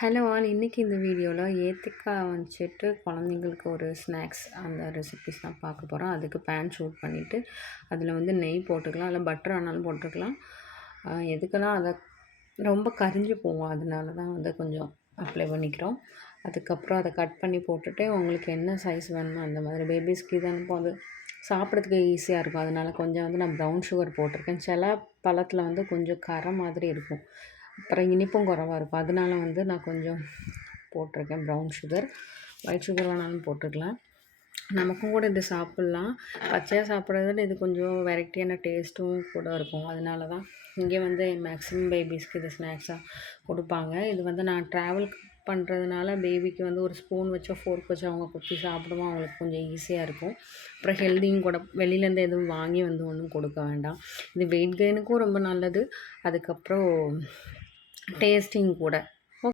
Hello all, இன்றைக்கி இந்த வீடியோவில் ஏத்திக்காய் வச்சுட்டு குழந்தைங்களுக்கு ஒரு ஸ்நாக்ஸ் அந்த ரெசிபிஸ் தான் பார்க்க போகிறோம். அதுக்கு பேன் சூட் பண்ணிவிட்டு அதில் வந்து நெய் போட்டுக்கலாம், இல்லை பட்டர் ஆனாலும் போட்டுக்கலாம். எதுக்கெல்லாம் அதை ரொம்ப கரிஞ்சு போவோம், அதனால தான் வந்து கொஞ்சம் அப்ளை பண்ணிக்கிறோம். அதுக்கப்புறம் அதை கட் பண்ணி போட்டுட்டு உங்களுக்கு என்ன சைஸ் வேணுமோ அந்த மாதிரி பேபிஸ்க்கு இது அனுப்போம். அது சாப்பிட்றதுக்கு ஈஸியாக இருக்கும். அதனால கொஞ்சம் வந்து நான் ப்ரௌன் சுகர் போட்டிருக்கேன். சில பழத்தில் வந்து கொஞ்சம் கரை மாதிரி இருக்கும், அப்புறம் இனிப்பும் குறைவாக இருக்கும். அதனால வந்து நான் கொஞ்சம் போட்டிருக்கேன் ப்ரௌன் சுகர். ஒயிட் சுகர் வேணாலும் போட்டுக்கலாம். நமக்கும் கூட இது சாப்பிட்லாம். பச்சையாக சாப்பிட்றத விட இது கொஞ்சம் வெரைட்டியான டேஸ்ட்டும் கூட இருக்கும். அதனால தான் இங்கே வந்து மேக்ஸிமம் பேபிஸ்க்கு இது ஸ்நாக்ஸாக கொடுப்பாங்க. இது வந்து நான் ட்ராவல் பண்ணுறதுனால பேபிக்கு வந்து ஒரு ஸ்பூன் வச்சோ ஃபோர்க் வச்சோ அவங்க குத்தி சாப்பிடுவோம். அவங்களுக்கு கொஞ்சம் ஈஸியாக இருக்கும். அப்புறம் ஹெல்தியும் கூட, வெளியிலேருந்து எதுவும் வாங்கி வந்து ஒன்றும் கொடுக்க வேண்டாம். இது வெயிட் கெயினுக்கும் ரொம்ப நல்லது. அதுக்கப்புறம் டேஸ்டிங் கூட.